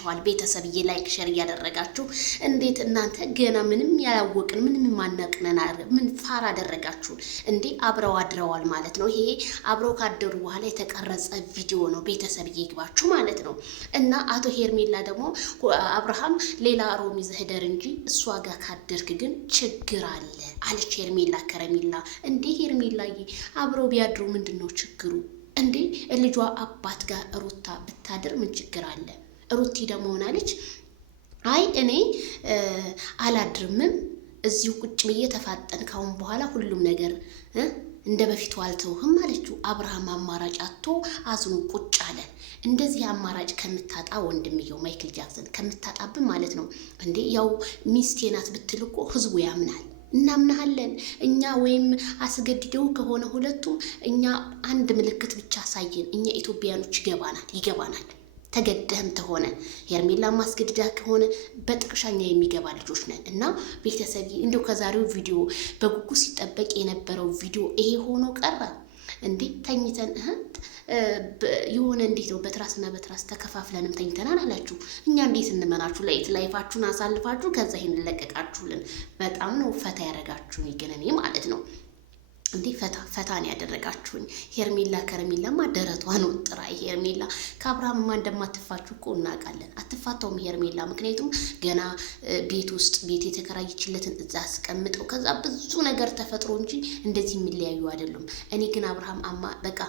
ይላችኋል። ቤተሰብዬ ላይክ ሼር እያደረጋችሁ እንዴት እናንተ ገና ምንም ያላወቅን ምንም ማናቅነን ምን ፋራ አደረጋችሁ እንዴ? አብረው አድረዋል ማለት ነው። ይሄ አብረው ካደሩ በኋላ የተቀረጸ ቪዲዮ ነው። ቤተሰብዬ ይግባችሁ ማለት ነው። እና አቶ ሄርሜላ ደግሞ አብርሃም ሌላ ሮሚ ዘህደር እንጂ እሷ ጋር ካደርክ ግን ችግር አለ አለች ሄርሜላ ከረሜላ። እንዴ ሄርሜላዬ አብረው ቢያድሩ ምንድነው ችግሩ እንዴ? ልጇ አባት ጋር ሩታ ብታድር ምን ችግር አለ? ሩቲ ደግሞ ሆናለች አይ እኔ አላድርምም እዚሁ ቁጭ ብዬ ተፋጠን ካሁን በኋላ ሁሉም ነገር እንደ በፊቱ አልተውህም አለችው። አብርሃም አማራጭ አጥቶ አዝኖ ቁጭ አለ። እንደዚህ አማራጭ ከምታጣ ወንድምየው ማይክል ጃክሰን ከምታጣብን ማለት ነው እንዴ ያው ሚስቴ ናት ብትል እኮ ህዝቡ ያምናል። እናምናለን እኛ ወይም አስገድደው ከሆነ ሁለቱም እኛ አንድ ምልክት ብቻ ሳየን እኛ ኢትዮጵያኖች ይገባናል። ተገደህም ተሆነ ሄርሜላ ማስገድዳ ከሆነ በጥቅሻኛ የሚገባ ልጆች ነን። እና ቤተሰብ እንደው ከዛሬው ቪዲዮ በጉጉ ሲጠበቅ የነበረው ቪዲዮ ይሄ ሆኖ ቀረ እንዴ? ተኝተን የሆነ እንዴት ነው በትራስና በትራስ ተከፋፍለንም ተኝተናል አላችሁ። እኛ እንዴት እንመናችሁ? ላይፋችሁን አሳልፋችሁ ከዛ ይሄን ለቀቃችሁልን። በጣም ነው ፈታ ያደረጋችሁኝ ግን እኔ ማለት ነው እንዴ ፈታን ያደረጋችሁኝ። ሄርሜላ ከረሜላማ ደረቷን ወጥራ ሄርሜላ ከአብርሃምማ እንደማትፋችሁ እኮ እናውቃለን። አትፋታውም ሄርሜላ። ምክንያቱም ገና ቤት የተከራየችለትን እዛ አስቀምጠው ከዛ ብዙ ነገር ተፈጥሮ እንጂ እንደዚህ የሚለያዩ አይደሉም። እኔ ግን አብርሃም በቃ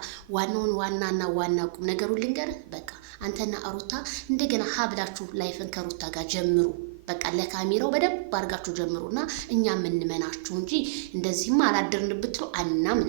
ዋናና ዋና ቁም ነገሩን ልንገርህ። በቃ አንተና ሩታ እንደገና ሀብላችሁ ላይፍን ከሩታ ጋር ጀምሩ። በቃ ለካሜራው በደንብ አድርጋችሁ ጀምሩና እኛ የምንመናችሁ እንጂ እንደዚህማ አላደርን ብትሉ አናምን።